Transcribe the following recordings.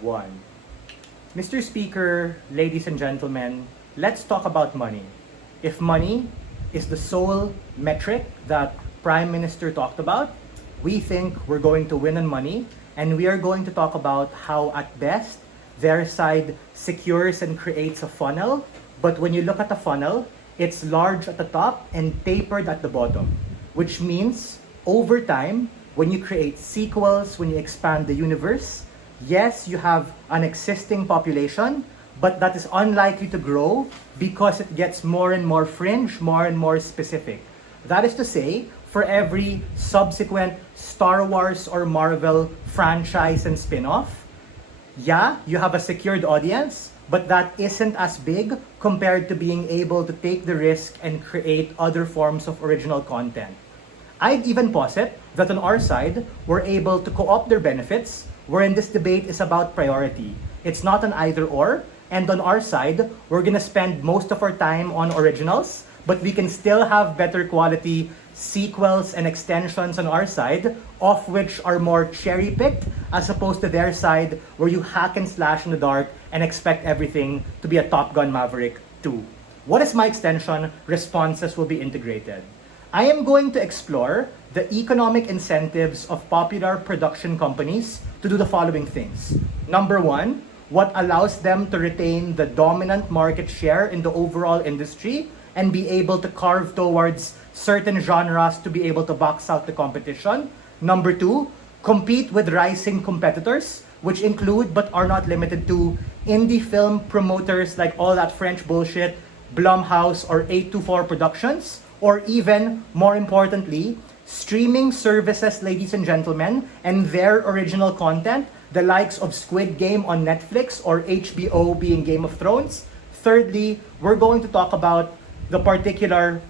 1. Mr. Speaker, ladies and gentlemen, let's talk about money. If money is the sole metric that Prime Minister talked about, we think we're going to win on money, and we are going to talk about how at best their side secures and creates a funnel, but when you look at the funnel, it's large at the top and tapered at the bottom, which means over time, when you create sequels, when you expand the universe, yes, you have an existing population, but that is unlikely to grow because it gets more and more fringe, more and more specific. That is to say, for every subsequent Star Wars or Marvel franchise and spin-off, yeah, you have a secured audience, but that isn't as big compared to being able to take the risk and create other forms of original content. I'd even posit that on our side, we're able to co-opt their benefits, wherein this debate is about priority. It's not an either-or, and on our side, we're gonna spend most of our time on originals, but we can still have better quality sequels and extensions on our side, of which are more cherry-picked, as opposed to their side, where you hack and slash in the dark and expect everything to be a Top Gun Maverick 2. What is my extension? Responses will be integrated. I am going to explore the economic incentives of popular production companies to do the following things. Number 1, what allows them to retain the dominant market share in the overall industry and be able to carve towards certain genres to be able to box out the competition. Number 2, compete with rising competitors, which include but are not limited to indie film promoters like all that French bullshit, Blumhouse or 824 Productions, or even, more importantly, streaming services, ladies and gentlemen, and their original content, the likes of Squid Game on Netflix or HBO being Game of Thrones. Thirdly, we're going to talk about the particular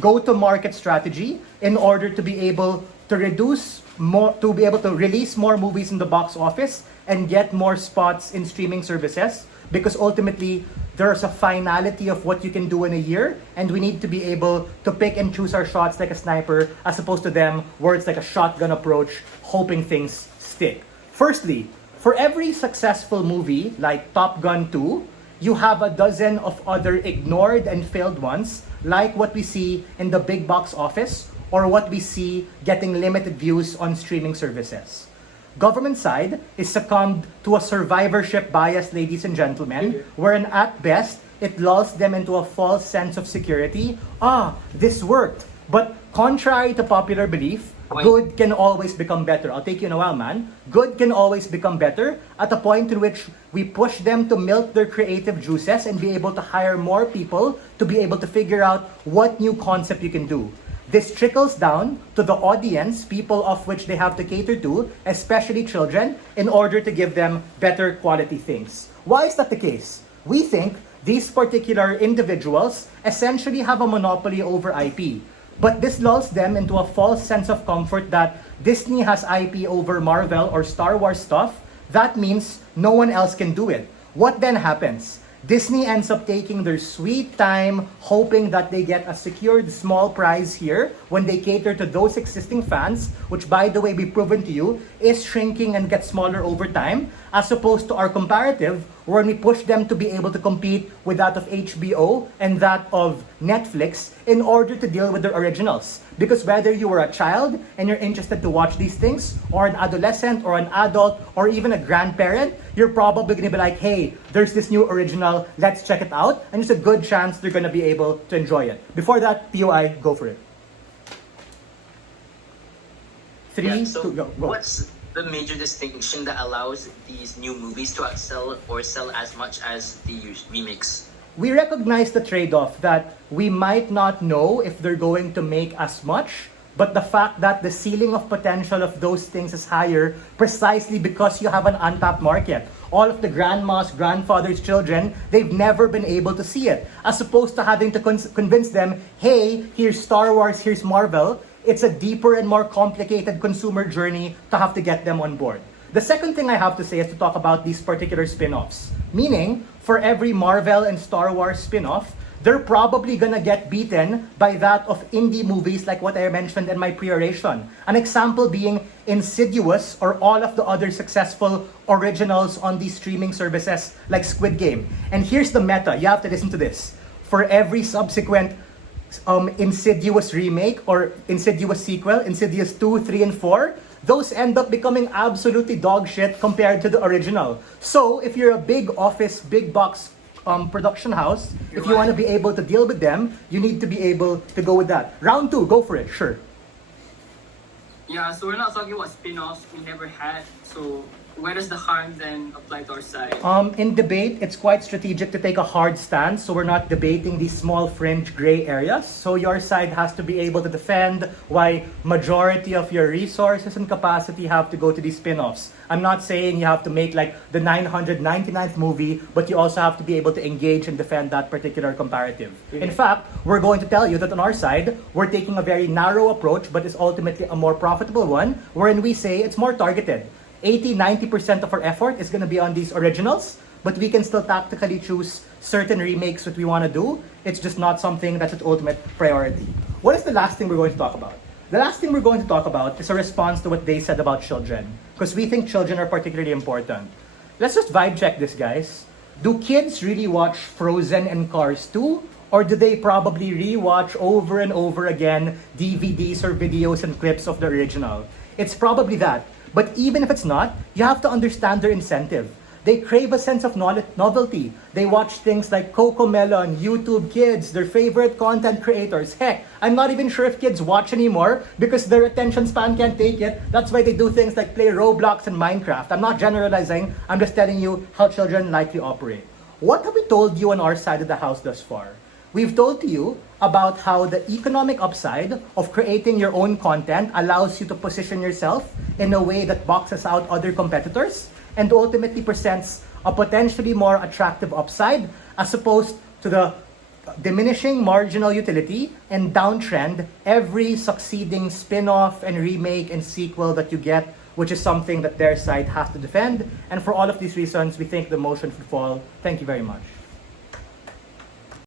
go-to-market strategy in order to be able to release more movies in the box office and get more spots in streaming services, because ultimately there's a finality of what you can do in a year, and we need to be able to pick and choose our shots like a sniper, as opposed to them where it's like a shotgun approach, hoping things stick. Firstly, for every successful movie like Top Gun 2, you have a dozen of other ignored and failed ones, like what we see in the big box office or what we see getting limited views on streaming services. Government side is succumbed to a survivorship bias, ladies and gentlemen, wherein at best, it lulls them into a false sense of security. This worked. But contrary to popular belief, good can always become better. I'll take you in a while, man. Good can always become better at a point in which we push them to milk their creative juices and be able to hire more people to be able to figure out what new concept you can do. This trickles down to the audience, people of which they have to cater to, especially children, in order to give them better quality things. Why is that the case? We think these particular individuals essentially have a monopoly over IP. But this lulls them into a false sense of comfort that Disney has IP over Marvel or Star Wars stuff. That means no one else can do it. What then happens? Disney ends up taking their sweet time, hoping that they get a secured small prize here when they cater to those existing fans, which, by the way, we've proven to you, is shrinking and gets smaller over time, as opposed to our comparative, where we push them to be able to compete with that of HBO and that of Netflix in order to deal with their originals. Because whether you were a child and you're interested to watch these things, or an adolescent, or an adult, or even a grandparent, you're probably gonna be like, hey, there's this new original, let's check it out, and there's a good chance they're gonna be able to enjoy it. Before that, POI, go for it. 3, 2, go. What's the major distinction that allows these new movies to excel or sell as much as the remakes? We recognize the trade-off that we might not know if they're going to make as much, but the fact that the ceiling of potential of those things is higher precisely because you have an untapped market. All of the grandmas, grandfathers, children, they've never been able to see it. As opposed to having to convince them, hey, here's Star Wars, here's Marvel. It's a deeper and more complicated consumer journey to have to get them on board. The second thing I have to say is to talk about these particular spin-offs. Meaning, for every Marvel and Star Wars spin-off, they're probably gonna get beaten by that of indie movies like what I mentioned in my pre-oration. An example being Insidious or all of the other successful originals on these streaming services like Squid Game. And here's the meta, you have to listen to this. For every subsequent Insidious remake or Insidious sequel, Insidious 2, 3, and 4, those end up becoming absolutely dog shit compared to the original. So if you're a big office, big box production house, if you want to be able to deal with them, you need to be able to go with that. Round 2, go for it, sure. Yeah, so we're not talking about spin-offs we never had. So where does the harm then apply to our side? In debate, it's quite strategic to take a hard stance, so we're not debating these small fringe gray areas. So your side has to be able to defend why majority of your resources and capacity have to go to these spin-offs. I'm not saying you have to make like the 999th movie, but you also have to be able to engage and defend that particular comparative. In fact, we're going to tell you that on our side, we're taking a very narrow approach, but it's ultimately a more profitable one, wherein we say it's more targeted. 80-90% of our effort is going to be on these originals, but we can still tactically choose certain remakes that we want to do. It's just not something that's an ultimate priority. What is the last thing we're going to talk about? The last thing we're going to talk about is a response to what they said about children, because we think children are particularly important. Let's just vibe check this, guys. Do kids really watch Frozen and Cars 2? Or do they probably rewatch over and over again DVDs or videos and clips of the original? It's probably that. But even if it's not, you have to understand their incentive. They crave a sense of novelty. They watch things like Cocomelon, YouTube Kids, their favorite content creators. Heck, I'm not even sure if kids watch anymore because their attention span can't take it. That's why they do things like play Roblox and Minecraft. I'm not generalizing. I'm just telling you how children likely operate. What have we told you on our side of the house thus far? We've told to you about how the economic upside of creating your own content allows you to position yourself in a way that boxes out other competitors and ultimately presents a potentially more attractive upside as opposed to the diminishing marginal utility and downtrend every succeeding spin-off and remake and sequel that you get, which is something that their side has to defend. And for all of these reasons, we think the motion should fall. Thank you very much.